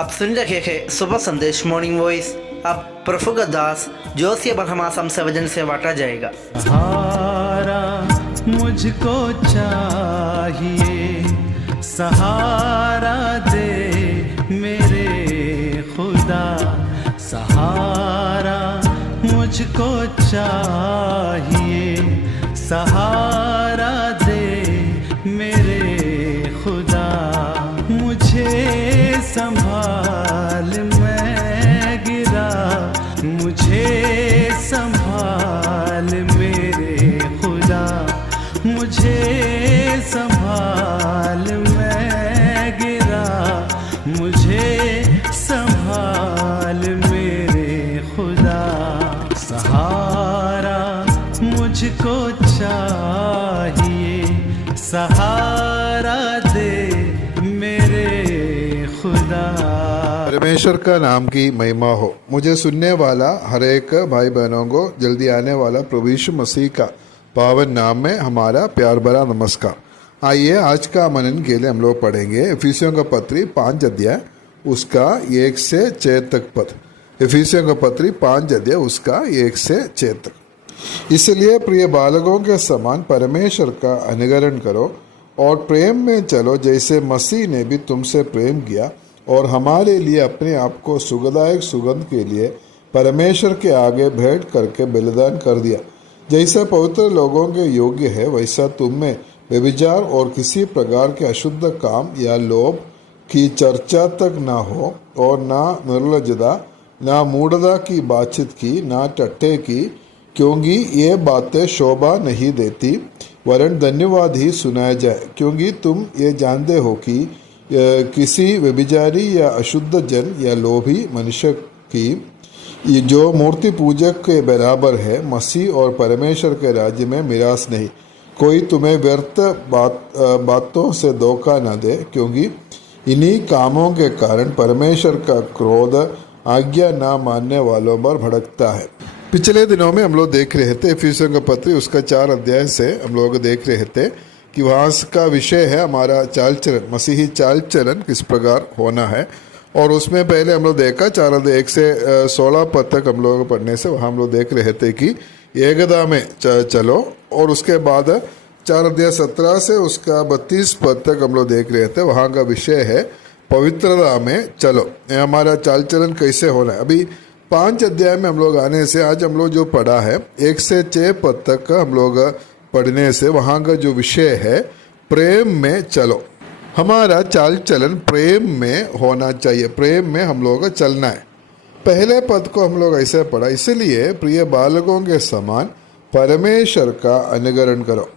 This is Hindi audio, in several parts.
आप सुन रहे हैं सुबह संदेश मॉर्निंग वॉइस। अब प्रफुल्ल दास जोशी बरहमासम से वजन से बांटा जाएगा। सहारा मुझको चाहिए, सहारा दे मेरे खुदा, सहारा मुझको चाहिए, सहारा दे मेरे खुदा। मुझे संभाल मैं गिरा, मुझे संभाल मेरे खुदा, मुझे संभाल मैं गिरा, मुझे संभाल मेरे खुदा। सहारा मुझको चाहिए, सहारा दे मेरे खुदा। परमेश्वर का नाम की महिमा हो। मुझे सुनने वाला हर एक भाई बहनों को जल्दी आने वाला प्रभु यीशु मसीह का पावन नाम में हमारा प्यार भरा नमस्कार। आइए आज का मनन के लिए हम लोग पढ़ेंगे इफिसियों का पत्री 5 अध्याय उसका 1 से 6 तक पद। इफिसियों का पत्री 5 अध्याय उसका 1 से 6 तक। इसलिए प्रिय बालकों के समान परमेश्वर का अनुकरण करो और प्रेम में चलो, जैसे मसीह ने भी तुमसे प्रेम किया और हमारे लिए अपने आप को सुखदायक सुगंध के लिए परमेश्वर के आगे भेंट करके बलिदान कर दिया। जैसा पवित्र लोगों के योग्य है, वैसा तुम में व्यभिचार और किसी प्रकार के अशुद्ध काम या लोभ की चर्चा तक ना हो, और ना निर्लज्जता, ना मूढ़ता की बातचीत की, ना टट्टे की, क्योंकि ये बातें शोभा नहीं देती, वरन धन्यवाद ही सुनाया जाए। क्योंकि तुम ये जानते हो कि किसी व्यभिचारी या अशुद्ध जन या लोभी मनुष्य की जो मूर्ति पूजक के बराबर है, मसीह और परमेश्वर के राज्य में मिरास नहीं। कोई तुम्हें व्यर्थ बातों से धोखा न दे, क्योंकि इन्हीं कामों के कारण परमेश्वर का क्रोध आज्ञा ना मानने वालों पर भड़कता है। पिछले दिनों में हम लोग देख रहे थे इफिसियों का पत्री उसका 4 अध्याय से हम लोग देख रहे थे कि वहाँ का विषय है हमारा चाल चलन, मसीही चाल चलन किस प्रकार होना है। और उसमें पहले हम लोग देखा 4 अध्याय 1 से 16 पद तक हम लोग पढ़ने से वहाँ हम लोग देख रहे थे कि एकता में चलो, और उसके बाद 4 अध्याय 17 से उसका 32 पद तक हम लोग देख रहे थे, वहाँ का विषय है पवित्रता में चलो, हमारा चाल चलन कैसे होना है। अभी 5 अध्याय में हम लोग आने से आज हम लोग जो पढ़ा है 1 से 6 पद तक हम लोग पढ़ने से वहाँ का जो विषय है प्रेम में चलो। हमारा चाल चलन प्रेम में होना चाहिए, प्रेम में हम लोग का चलना है। पहले पद को हम लोग ऐसे पढ़ा, इसलिए प्रिय बालकों के समान परमेश्वर का अनुकरण करो।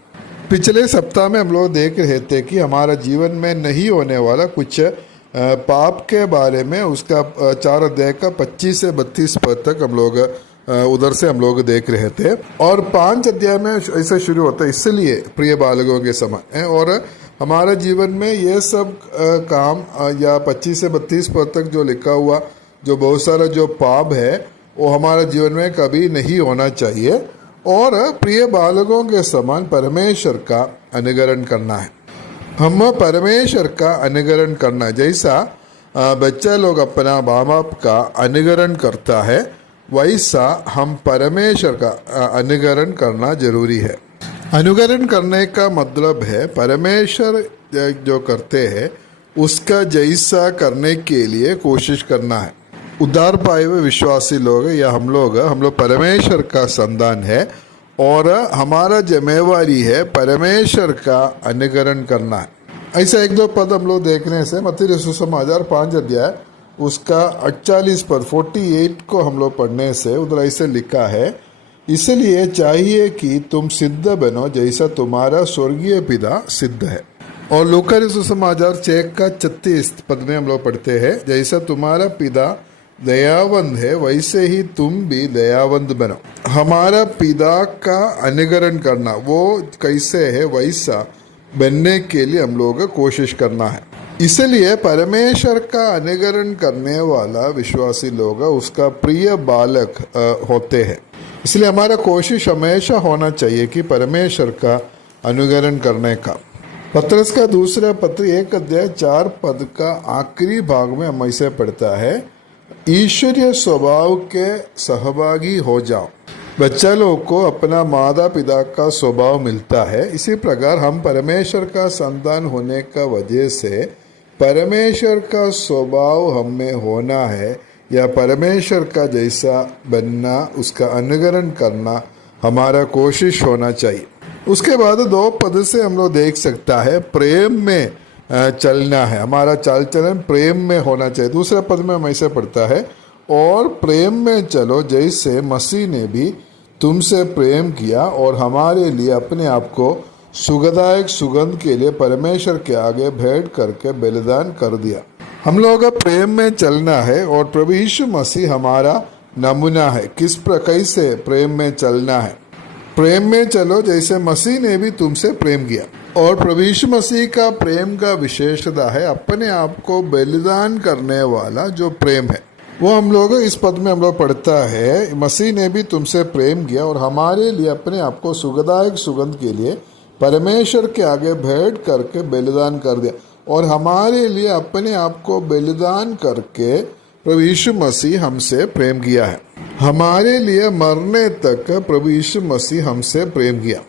पिछले सप्ताह में हम लोग देख रहे थे कि हमारा जीवन में नहीं होने वाला कुछ पाप के बारे में उसका 4 अध्याय का 25 से 32 पद तक हम लोग उधर से हम लोग देख रहे थे। और 5 अध्याय में ऐसे शुरू होता है, इसलिए प्रिय बालकों के समान है। और हमारा जीवन में ये सब काम या 25 से 32 पद तक जो लिखा हुआ जो बहुत सारा जो पाप है वो हमारा जीवन में कभी नहीं होना चाहिए। और प्रिय बालकों के समान परमेश्वर का अनुकरण करना है। हम परमेश्वर का अनुकरण करना, जैसा बच्चा लोग अपना माँ बाप का अनुकरण करता है, वैसा हम परमेश्वर का अनुकरण करना जरूरी है। अनुकरण करने का मतलब है परमेश्वर जो करते हैं उसका जैसा करने के लिए कोशिश करना है। उद्धार पाए हुए विश्वासी लोग या हम लोग परमेश्वर का संतान है, और हमारा जिम्मेवारी है परमेश्वर का अनुकरण करना है। ऐसा 1-2 पद हम लोग देखने से मत्ती सुसमाचार 5 अध्याय उसका 48 पद 48 को हम लोग पढ़ने से उधर ऐसे लिखा है, इसलिए चाहिए कि तुम सिद्ध बनो जैसा तुम्हारा स्वर्गीय पिता सिद्ध है। और लूका सुसमाचार 6 का 36 पद में हम लोग पढ़ते हैं, जैसा तुम्हारा पिता दयावंत है वैसे ही तुम भी दयावंत बनो। हमारा पिता का अनुकरण करना, वो कैसे है वैसा बनने के लिए हम लोग कोशिश करना है। इसलिए परमेश्वर का अनुकरण करने वाला विश्वासी लोग उसका प्रिय बालक होते हैं। इसलिए हमारा कोशिश हमेशा होना चाहिए कि परमेश्वर का अनुकरण करने का। पत्रस का दूसरा पत्र 1 अध्याय 4 पद का आखिरी भाग में हम ऐसे पढ़ता है, ईश्वरीय स्वभाव के सहभागी हो जाओ। बच्चा लोग को अपना माता पिता का स्वभाव मिलता है, इसी प्रकार हम परमेश्वर का संतान होने का वजह से परमेश्वर का स्वभाव हमें होना है या परमेश्वर का जैसा बनना, उसका अनुकरण करना हमारा कोशिश होना चाहिए। उसके बाद 2 पद से हम लोग देख सकता है प्रेम में चलना है, हमारा चाल चलन प्रेम में होना चाहिए। दूसरा पद में हम ऐसे पढ़ता है, और प्रेम में चलो जैसे मसीह ने भी तुमसे प्रेम किया और हमारे लिए अपने आप को सुखदायक सुगंध के लिए परमेश्वर के आगे भेंट करके बलिदान कर दिया। हम लोगों का प्रेम में चलना है और प्रभु यीशु मसीह हमारा नमूना है। किस प्रकार से प्रेम में चलना है? प्रेम में चलो जैसे मसीह ने भी तुमसे प्रेम किया। और प्रभु यीशु मसीह का प्रेम का विशेषता है अपने आप को बलिदान करने वाला जो प्रेम है, वो हम लोग इस पद में हम लोग पढ़ता है, मसीह ने भी तुमसे प्रेम किया और हमारे लिए अपने आप को सुखदायक सुगंध के लिए परमेश्वर के आगे भेंट करके बलिदान कर दिया। और हमारे लिए अपने आप को बलिदान करके प्रभु यीशु मसीह हमसे प्रेम किया है। हमारे लिए मरने तक प्रभु यीशु मसीह हमसे प्रेम किया।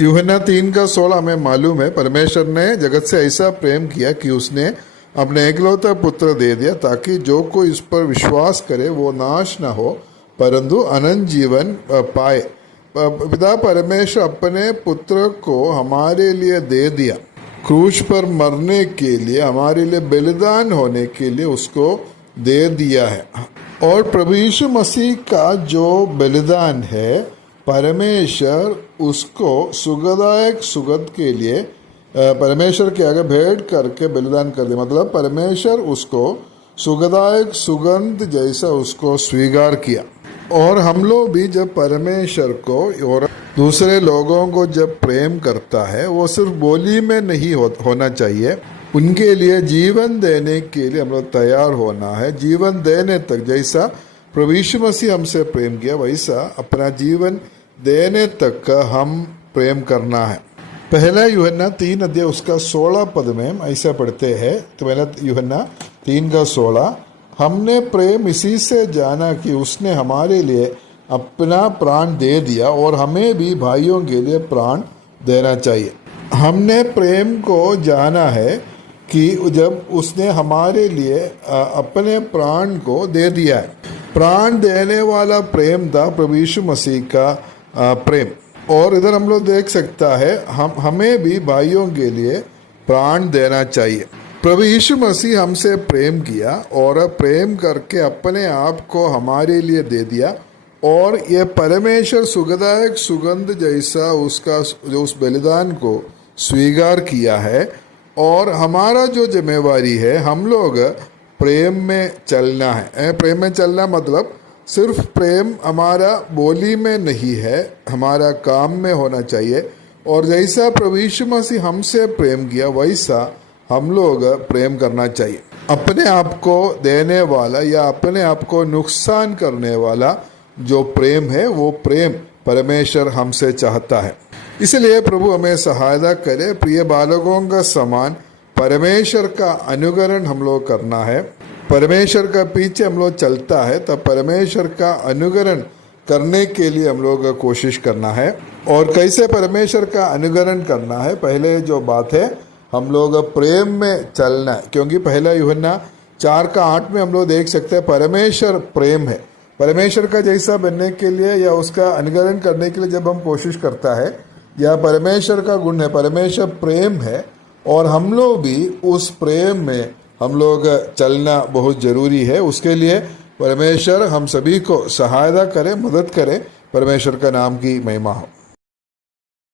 यूहन्ना 3:16 में मालूम है, परमेश्वर ने जगत से ऐसा प्रेम किया कि उसने अपने एकलौता पुत्र दे दिया ताकि जो कोई इस पर विश्वास करे वो नाश न हो परंतु अनंत जीवन पाए। पिता परमेश्वर अपने पुत्र को हमारे लिए दे दिया, क्रूस पर मरने के लिए, हमारे लिए बलिदान होने के लिए उसको दे दिया है। और प्रभु यीशु मसीह का जो बलिदान है, परमेश्वर उसको सुखदायक सुगंध के लिए परमेश्वर के आगे भेंट करके बलिदान कर दिया। मतलब परमेश्वर उसको सुखदायक सुगंध जैसा उसको स्वीकार किया। और हम लोग भी जब परमेश्वर को और दूसरे लोगों को जब प्रेम करता है, वो सिर्फ बोली में नहीं होना चाहिए, उनके लिए जीवन देने के लिए हम लोग तैयार होना है। जीवन देने तक, जैसा प्रभु यीशु मसीह हमसे प्रेम किया वैसा अपना जीवन देने तक हम प्रेम करना है। पहला यूहन्ना 3 अध्याय उसका 16 पद में हम ऐसा पढ़ते हैं, तो पहला यूहन्ना 3:16, हमने प्रेम इसी से जाना कि उसने हमारे लिए अपना प्राण दे दिया और हमें भी भाइयों के लिए प्राण देना चाहिए। हमने प्रेम को जाना है कि जब उसने हमारे लिए अपने प्राण को दे दिया है। प्राण देने वाला प्रेम था प्रभु यीशु मसीह का प्रेम। और इधर हम लोग देख सकता है, हमें भी भाइयों के लिए प्राण देना चाहिए। प्रभु यीशु मसीह हमसे प्रेम किया और प्रेम करके अपने आप को हमारे लिए दे दिया। और ये परमेश्वर सुखदायक सुगंध जैसा उसका जो उस बलिदान को स्वीकार किया है। और हमारा जो जिम्मेवारी है, हम लोग प्रेम में चलना है। प्रेम में चलना मतलब सिर्फ प्रेम हमारा बोली में नहीं है, हमारा काम में होना चाहिए। और जैसा प्रभु यीशु मसीह हमसे प्रेम किया वैसा हम लोग प्रेम करना चाहिए। अपने आप को देने वाला या अपने आप को नुकसान करने वाला जो प्रेम है, वो प्रेम परमेश्वर हमसे चाहता है। इसलिए प्रभु हमें सहायता करे, प्रिय बालकों का समान परमेश्वर का अनुकरण हम लोग करना है। परमेश्वर का पीछे हम लोग चलता है, तब परमेश्वर का अनुकरण करने के लिए हम लोग कोशिश करना है। और कैसे परमेश्वर का अनुकरण करना है? पहले जो बात है, हम लोग प्रेम में चलना है, क्योंकि पहला यूहन्ना 4:8 में हम लोग देख सकते हैं परमेश्वर प्रेम है। परमेश्वर का जैसा बनने के लिए या उसका अनुकरण करने के लिए जब हम कोशिश करता है, या परमेश्वर का गुण है, परमेश्वर प्रेम है, और हम लोग भी उस प्रेम में हम लोग चलना बहुत ज़रूरी है। उसके लिए परमेश्वर हम सभी को सहायता करे, मदद करे। परमेश्वर का नाम की महिमा हो।